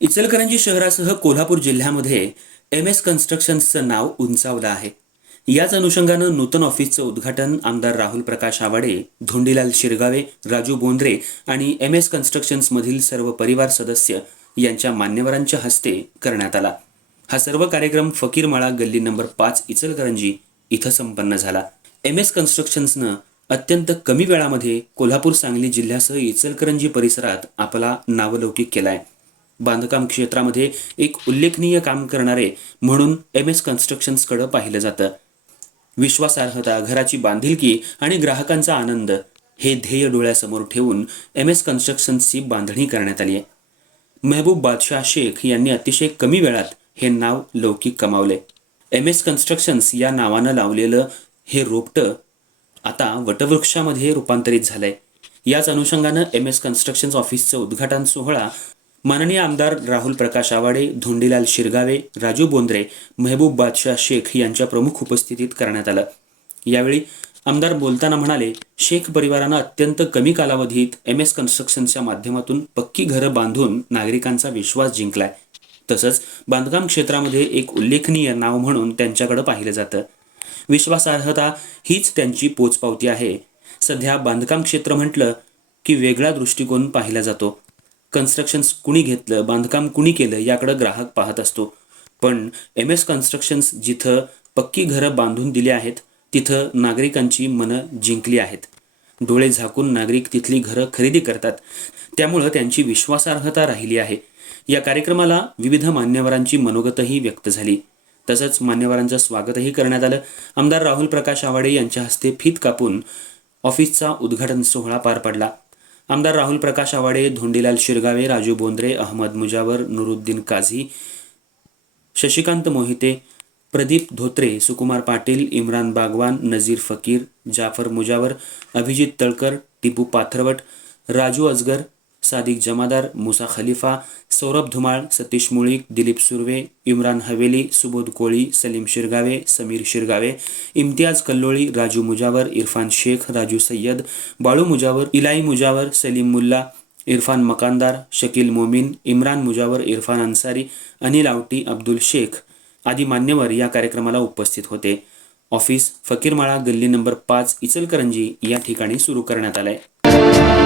इचलकरंजी शहरासह कोल्हापूर जिल्ह्यामध्ये M S कन्स्ट्रक्शन्सचं नाव उंचावलं आहे. याच अनुषंगानं नूतन ऑफिसचं उद्घाटन आमदार राहुल प्रकाश आवाडे धोंडीलाल शिरगावे राजू बोंद्रे आणि एम एस कन्स्ट्रक्शन्समधील सर्व परिवार सदस्य यांच्या मान्यवरांच्या हस्ते करण्यात आला. हा सर्व कार्यक्रम फकीरमाळा गल्ली नंबर पाच इचलकरंजी इथं संपन्न झाला. एम एस कन्स्ट्रक्शन्सनं अत्यंत कमी वेळामध्ये कोल्हापूर सांगली जिल्ह्यासह इचलकरंजी परिसरात आपला नावलौकिक केलाय. बांधकाम क्षेत्रामध्ये एक उल्लेखनीय काम करणारे म्हणून एम एस कन्स्ट्रक्शन्सकडं पाहिलं जातं. विश्वासार्हता घराची बांधिलकी आणि ग्राहकांचा आनंद हे ध्येय डोळ्यासमोर ठेवून एम एस कन्स्ट्रक्शन्सची बांधणी करण्यात आली आहे. मेहबूब बादशाह शेख यांनी अतिशय कमी वेळात हे नाव लौकिक कमावले. एम एस कन्स्ट्रक्शन्स या नावानं लावलेलं हे रोपटं आता वटवृक्षामध्ये रूपांतरित झालंय. याच अनुषंगानं एम एस कन्स्ट्रक्शन्स ऑफिसचं उद्घाटन सोहळा माननीय आमदार राहुल प्रकाश आवाडे धोंडीलाल शिरगावे राजू बोंद्रे मेहबूब बादशाह शेख यांच्या प्रमुख उपस्थितीत करण्यात आलं. यावेळी आमदार बोलताना म्हणाले शेख परिवारानं अत्यंत कमी कालावधीत एम एस कन्स्ट्रक्शनच्या माध्यमातून पक्की घरं बांधून नागरिकांचा विश्वास जिंकलाय. तसंच बांधकाम क्षेत्रामध्ये एक उल्लेखनीय नाव म्हणून त्यांच्याकडे पाहिलं जातं. विश्वासार्हता हीच त्यांची पोचपावती आहे. सध्या बांधकाम क्षेत्र म्हटलं की वेगळा दृष्टिकोन पाहिला जातो. कन्स्ट्रक्शन्स कुणी घेतलं बांधकाम कुणी केलं याकडं ग्राहक पाहत असतो. पण एम एस कन्स्ट्रक्शन्स जिथं पक्की घरं बांधून दिली आहेत तिथं नागरिकांची मनं जिंकली आहेत. डोळे झाकून नागरिक तिथली घरं खरेदी करतात. त्यामुळं त्यांची विश्वासार्हता राहिली आहे. या कार्यक्रमाला विविध मान्यवरांची मनोगतही व्यक्त झाली. तसंच मान्यवरांचं स्वागतही करण्यात आलं. आमदार राहुल प्रकाश आवाडे यांच्या हस्ते फीत कापून ऑफिसचा उद्घाटन सोहळा पार पडला. आमदार राहुल प्रकाश आवाडे धोंडीलाल शिरगावे राजू बोंद्रे अहमद मुजावर नुरुद्दीन काझी शशिकांत मोहिते प्रदीप धोत्रे सुकुमार पाटील इम्रान बागवान नजीर फकीर जाफर मुजावर अभिजित तळकर टिपू पाथरवट राजू अजगर सादिक जमादार मुसा खलिफा सौरभ धुमाळ सतीश मुळीक दिलीप सुर्वे इम्रान हवेली सुबोध कोळी सलीम शिरगावे समीर शिरगावे इम्तियाज कल्लोळी राजू मुजावर इरफान शेख राजू सय्यद बाळू मुजावर इलाई मुजावर सलीम मुल्ला इरफान मकानदार शकील मोमीन इम्रान मुजावर इरफान अन्सारी अनिल आवटी अब्दुल शेख आदी मान्यवर या कार्यक्रमाला उपस्थित होते. ऑफिस फकीरमाळा गल्ली नंबर पाच इचलकरंजी या ठिकाणी सुरू करण्यात आलंय.